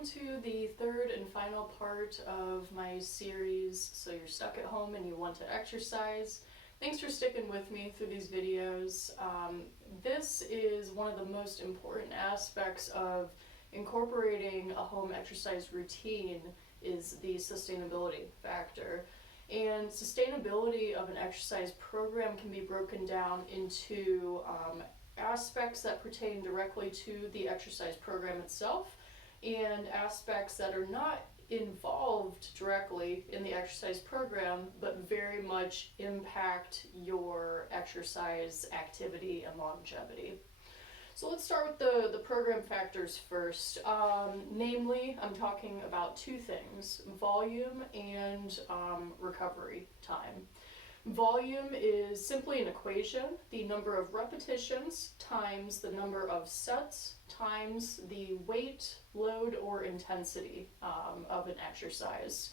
welcome to the third and final part of my series, So You're Stuck at Home and You Want to Exercise. Thanks for sticking with me through these videos. This is one of the most important aspects of incorporating a home exercise routine is the sustainability factor. And sustainability of an exercise program can be broken down into aspects that pertain directly to the exercise program itself and aspects that are not involved directly in the exercise program but very much impact your exercise activity and longevity. So let's start with the program factors first. Namely, I'm talking about two things: volume and recovery time. Volume is simply an equation, the number of repetitions times the number of sets times the weight, load, or intensity of an exercise.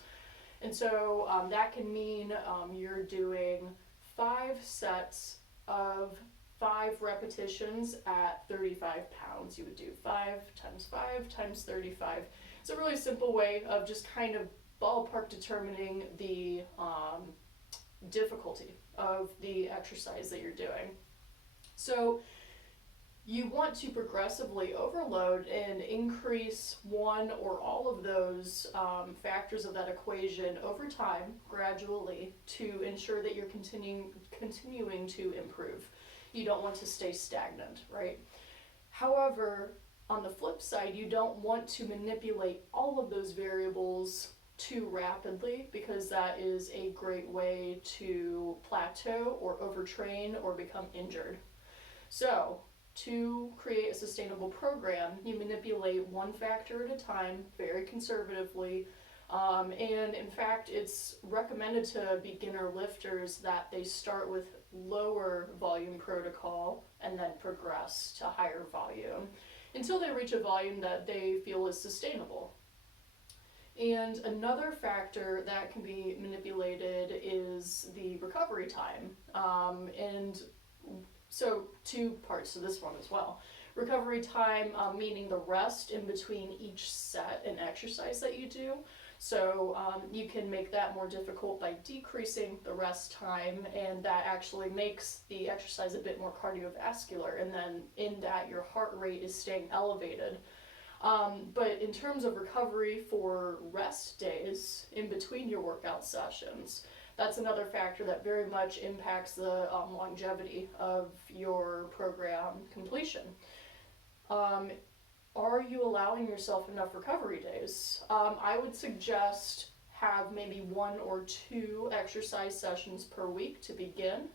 And so that can mean you're doing 5 sets of 5 repetitions at 35 pounds. You would do 5 times 5 times 35. It's a really simple way of just kind of ballpark determining the difficulty of the exercise that you're doing. So you want to progressively overload and increase one or all of those factors of that equation over time, gradually, to ensure that you're continuing to improve. You don't want to stay stagnant, right? However, on the flip side, you don't want to manipulate all of those variables too rapidly, because that is a great way to plateau or overtrain or become injured. So to create a sustainable program, you manipulate one factor at a time, very conservatively, and in fact it's recommended to beginner lifters that they start with lower volume protocol and then progress to higher volume until they reach a volume that they feel is sustainable. And another factor that can be manipulated is the recovery time. And so 2 parts to this one as well. Recovery time, meaning the rest in between each set and exercise that you do. So you can make that more difficult by decreasing the rest time, and that actually makes the exercise a bit more cardiovascular, and then in that your heart rate is staying elevated. But in terms of recovery for rest days in between your workout sessions, that's another factor that very much impacts the longevity of your program completion. Are you allowing yourself enough recovery days? I would suggest have maybe 1 or 2 exercise sessions per week to begin,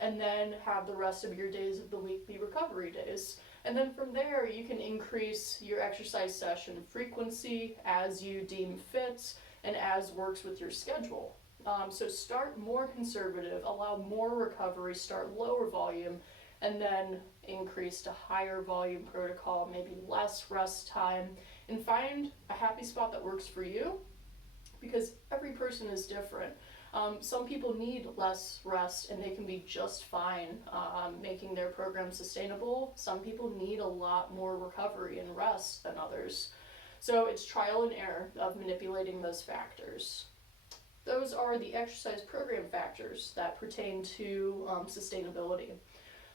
and then have the rest of your days of the week be recovery days. And then from there, you can increase your exercise session frequency as you deem fit and as works with your schedule. So start more conservative, allow more recovery, start lower volume, and then increase to higher volume protocol, maybe less rest time, and find a happy spot that works for you, because every person is different. Some people need less rest and they can be just fine making their program sustainable. Some people need a lot more recovery and rest than others. So it's trial and error of manipulating those factors. Those are the exercise program factors that pertain to sustainability.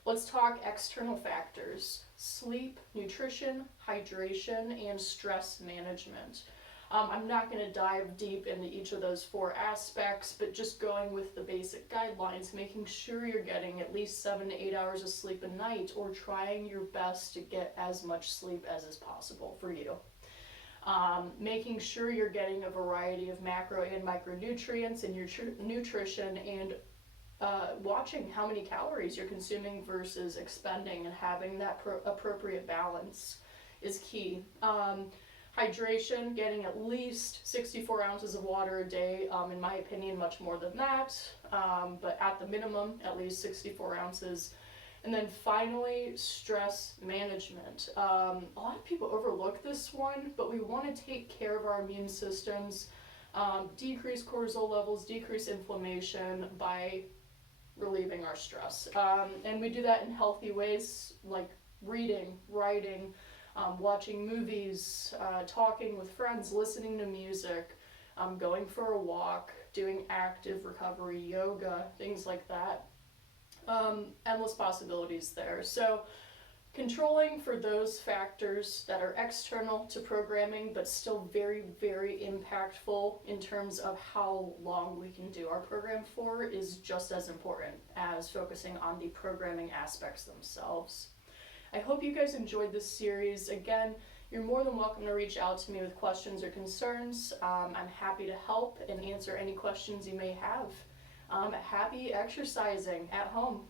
Let's talk external factors: sleep, nutrition, hydration, and stress management. I'm not going to dive deep into each of those 4 aspects, but just going with the basic guidelines, making sure you're getting at least 7 to 8 hours of sleep a night, or trying your best to get as much sleep as is possible for you. Making sure you're getting a variety of macro and micronutrients in your nutrition, and watching how many calories you're consuming versus expending, and having that appropriate balance is key. Hydration, getting at least 64 ounces of water a day, in my opinion much more than that, but at the minimum at least 64 ounces. And then finally, stress management. A lot of people overlook this one, but we want to take care of our immune systems, decrease cortisol levels, decrease inflammation by relieving our stress. And we do that in healthy ways like reading, writing, watching movies, talking with friends, listening to music, going for a walk, doing active recovery, yoga, things like that. Endless possibilities there. So controlling for those factors that are external to programming but still very, very impactful in terms of how long we can do our program for is just as important as focusing on the programming aspects themselves. I hope you guys enjoyed this series. Again, you're more than welcome to reach out to me with questions or concerns. I'm happy to help and answer any questions you may have. Happy exercising at home.